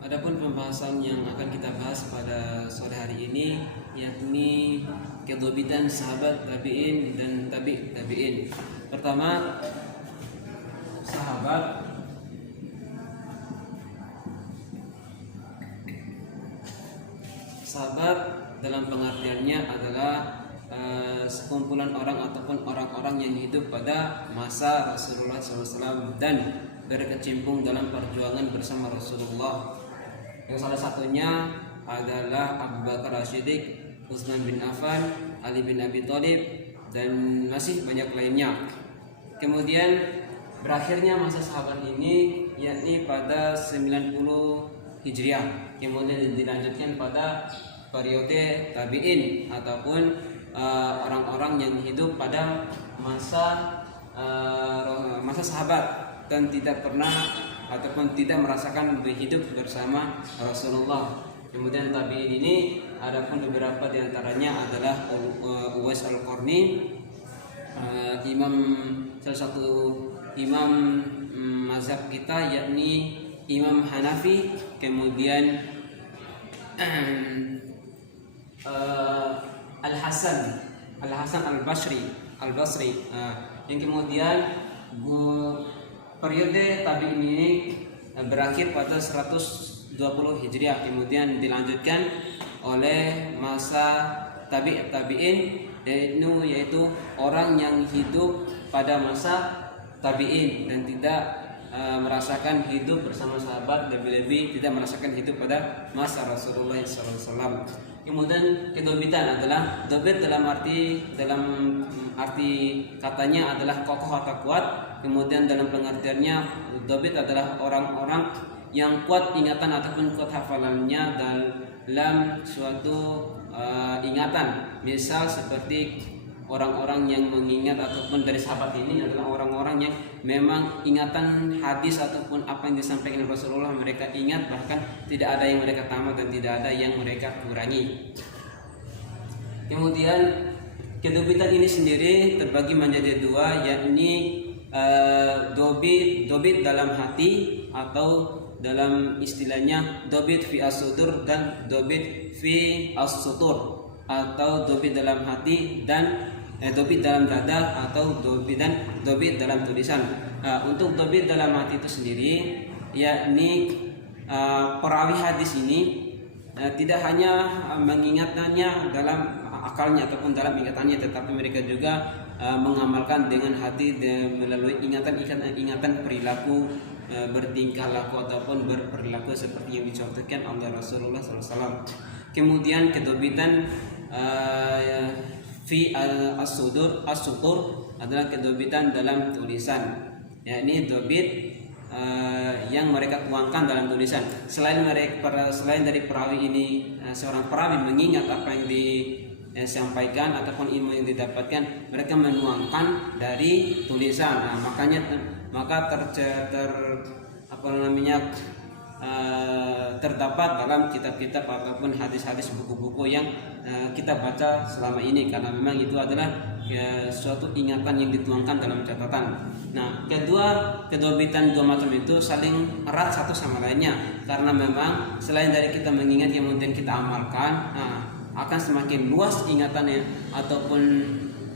Adapun pembahasan yang akan kita bahas pada sore hari ini yakni kedhobitan sahabat tabi'in dan tabi'in. Pertama, sahabat dalam pengertiannya adalah sekumpulan orang ataupun orang-orang yang hidup pada masa Rasulullah SAW dan berkecimpung dalam perjuangan bersama Rasulullah. Yang salah satunya adalah Abu Bakar As-Siddiq, Utsman bin Affan, Ali bin Abi Thalib, dan masih banyak lainnya. Kemudian berakhirnya masa sahabat ini yakni pada 90 Hijriah. Kemudian dilanjutkan pada periode tabi'in ataupun orang-orang yang hidup pada masa sahabat dan tidak pernah ataupun tidak merasakan hidup bersama Rasulullah. Kemudian tabi'in ini adapun beberapa diantaranya adalah Uwais Al-Qarni, salah satu imam mazhab kita yakni Imam Hanafi, kemudian Al-Hasan Al-Basri, yang kemudian periode tabi'in ini berakhir pada 120 Hijriah, kemudian dilanjutkan oleh masa tabi'in yaitu orang yang hidup pada masa tabi'in dan tidak merasakan hidup bersama sahabat, lebih-lebih tidak merasakan hidup pada masa Rasulullah SAW. Kemudian kedhobitan adalah dobit dalam arti katanya adalah kokoh atau kuat. Kemudian dalam pengertiannya dobit adalah orang-orang yang kuat ingatan ataupun kuat hafalannya dalam suatu ingatan. Misal seperti orang-orang yang mengingat ataupun dari sahabat ini adalah orang-orang yang memang ingatan hadis ataupun apa yang disampaikan Rasulullah mereka ingat, bahkan tidak ada yang mereka tamat dan tidak ada yang mereka kurangi. Kemudian kedhobitan ini sendiri terbagi menjadi dua, yakni dobit dalam hati atau dalam istilahnya dobit fi as-sudur dan dobit fi as-sutur, atau dobit dalam hati dan dobit dalam dada atau dobit dalam tulisan. Untuk dobit dalam hati itu sendiri yakni perawi hadis ini tidak hanya mengingatnya dalam akalnya ataupun dalam ingatannya, tetapi mereka juga mengamalkan dengan hati melalui ingatan perilaku, bertingkah laku ataupun berperilaku seperti yang dicontohkan oleh Rasulullah SAW. Kemudian kedobitan fi as-sutur adalah kedobitan dalam tulisan, yakni dobit yang mereka tuangkan dalam tulisan. Selain dari perawi ini, seorang perawi mengingat apa yang disampaikan ataupun ilmu yang didapatkan, mereka menuangkan dari tulisan. Maka terdapat dalam kitab-kitab ataupun hadis-hadis, buku-buku yang kita baca selama ini, karena memang itu adalah suatu ingatan yang dituangkan dalam catatan. Nah, kedhobitan dua macam itu saling erat satu sama lainnya, karena memang selain dari kita mengingat yang kemudian kita amalkan, akan semakin luas ingatannya ataupun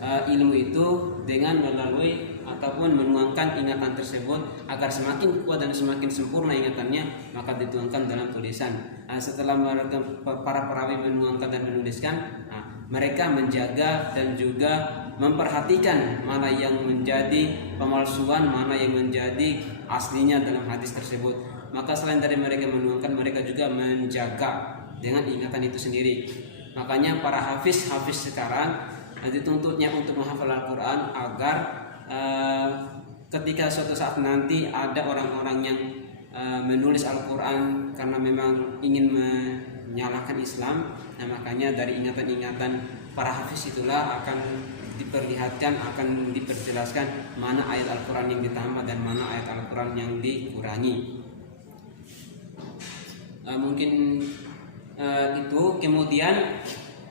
ilmu itu dengan melalui ataupun menuangkan ingatan tersebut agar semakin kuat dan semakin sempurna ingatannya, maka dituangkan dalam tulisan. Setelah para perawi menuangkan dan menuliskan, mereka menjaga dan juga memperhatikan mana yang menjadi pemalsuan, mana yang menjadi aslinya dalam hadis tersebut. Maka selain dari mereka menuangkan, mereka juga menjaga dengan ingatan itu sendiri. Makanya para hafiz sekarang dituntutnya untuk menghafal Al-Quran agar ketika suatu saat nanti ada orang-orang yang menulis Al-Quran karena memang ingin menyalahkan Islam, makanya dari ingatan-ingatan para hafiz itulah akan diperlihatkan, akan diperjelaskan mana ayat Al-Quran yang ditambah dan mana ayat Al-Quran yang dikurangi. Mungkin itu. Kemudian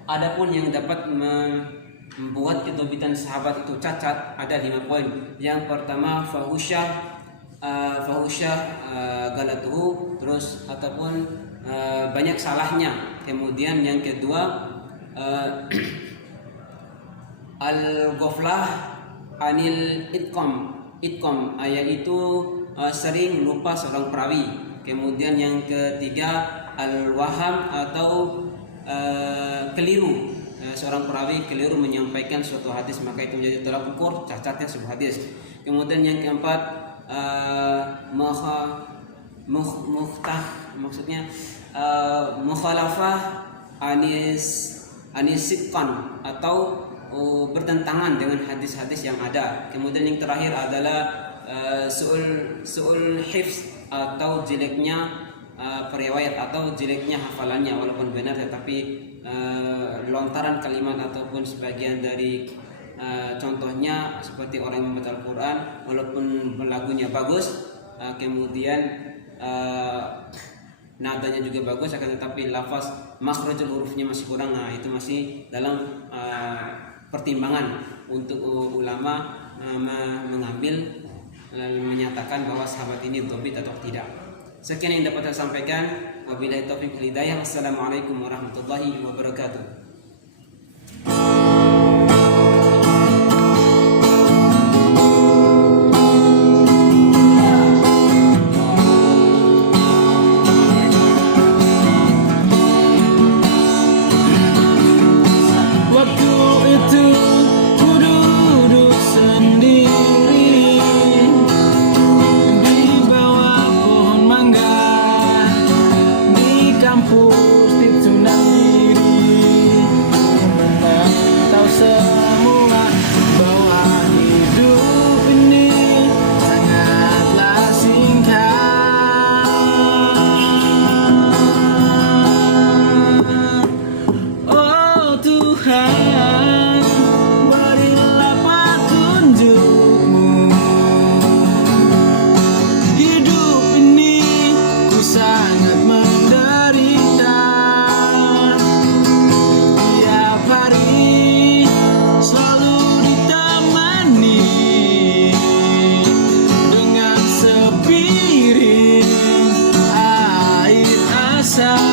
adapun yang dapat membuat kedhobitan sahabat itu cacat ada 5 poin. Yang pertama fahusyah galatuhu terus ataupun banyak salahnya. Kemudian yang kedua al-ghaflah anil itqam yaitu sering lupa seorang perawi. Kemudian yang ketiga al-waham atau keliru, seorang perawi keliru menyampaikan suatu hadis, maka itu menjadi tolak ukur cacatnya sebuah hadis. Kemudian yang keempat maksudnya mukhalafah anisitqan atau bertentangan dengan hadis-hadis yang ada. Kemudian yang terakhir adalah su'ul hifz atau jeleknya periwayat atau jeleknya hafalannya, walaupun benar tetapi lontaran kalimat ataupun sebagian dari contohnya seperti orang yang membaca Al-Quran walaupun lagunya bagus, kemudian nadanya juga bagus, akan tetapi lafaz makhrajul hurufnya masih kurang. Nah, itu masih dalam pertimbangan untuk ulama mengambil menyatakan bahwa sahabat ini dhabit atau tidak. Sekian yang dapat saya sampaikan. Wabillahi taufiq wal hidayah. Assalamualaikum warahmatullahi wabarakatuh. Sa